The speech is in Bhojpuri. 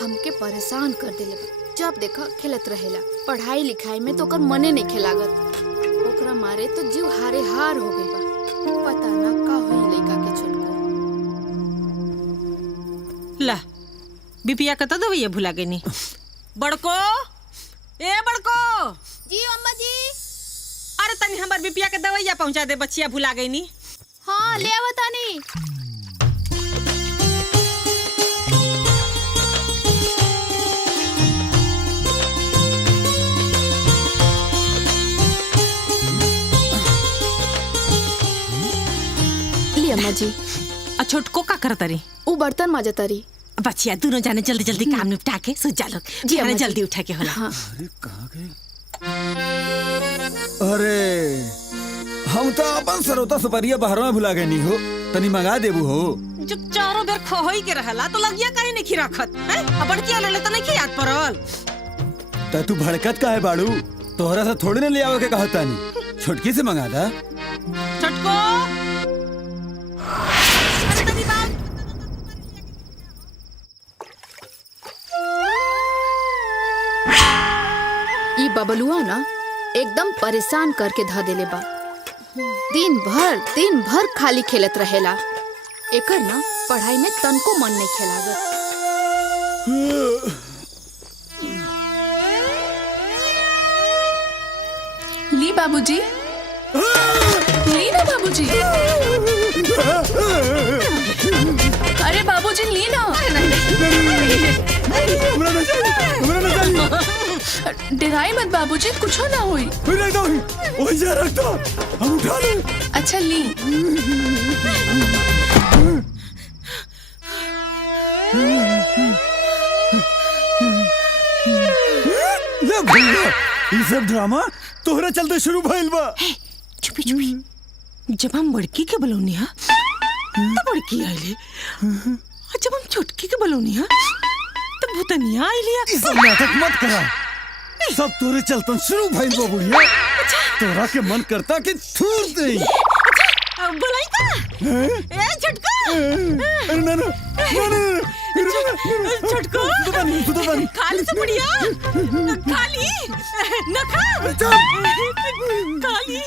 हमके परेशान कर देले बा। जब देखा खेलत रहेला, पढ़ाई लिखाई में तो ओकर मने नहीं खेलागत। ओकरा मारे तो जीव हारे हार हो गई बा। पता ना का होई लइका के छोटको। ला बिपिया का तो दवैया भुला गई। बड़को ए बड़को। जी अम्मा जी। अरे तनी हमार बिपिया के दवैया पहुंचा दे, बच्चिया भुला गई नी। हाँ ले आवतानी। ली अम्मा जी। छोटको का करतरी? वो बर्तन माजतरी। बच्चिया दोनों जाने जल्दी जल्दी काम निपटा के सो जा लो। जी अम्मा जी। जल्दी उठा के होला। हाँ। अरे कहाँ गए? अरे हम तो अपन सरोता सुपरिया बाहर में भुला गए नहीं हो। तनी मंगा देबू हो। जो चारों बेर खोई के रहला तो लगिया काहे नहीं खिराखत हैं? अब बड़किया ले तो नहीं याद पड़ल। त तू भड़कत का है बाड़ू? तोहरा से थोड़ी न ले आवे के कहता नहीं। छोटकी से मंगा दा। छोटको ई बबलुआ ना एकदम परेशान करके ध देले बा। दिन भर खाली खेलत रहेला। एकर ना पढ़ाई में तनको मन नहीं खेलागत। ली बाबूजी। ली ना बाबूजी। अरे बाबूजी ली ना। डराई मत बाबूजी, कुछ ना हुई। हम उठा ले। अच्छा ली। ले भैया, ये सब ड्रामा तोहरा चलते शुरू भइल बा। चुपी चुपी। जब हम बड़की के बलौनी हा तो बड़की आइले, और जब हम छोटकी के बलौनी हा तो भूतनिया आइले। ये सब नाटक मत करा। सब तोरे चलतन शुरू भइल बा बुढ़िया। तोरा के मन करता कि थूर दे। बोलाई का? ए छोटको। अरे ना ना छोटको खाली से बढ़िया खाली न खा खाली।